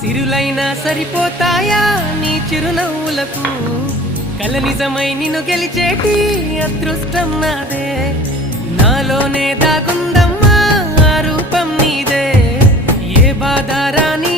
సిరులైనా సరిపోతాయా నీ చిరునవ్వులకు కల నిజమై నిన్ను గెలిచేటి అదృష్టం నాదే నాలోనే దాగుందమ్మా ఆ రూపం నీదే ఏ బాధ రాని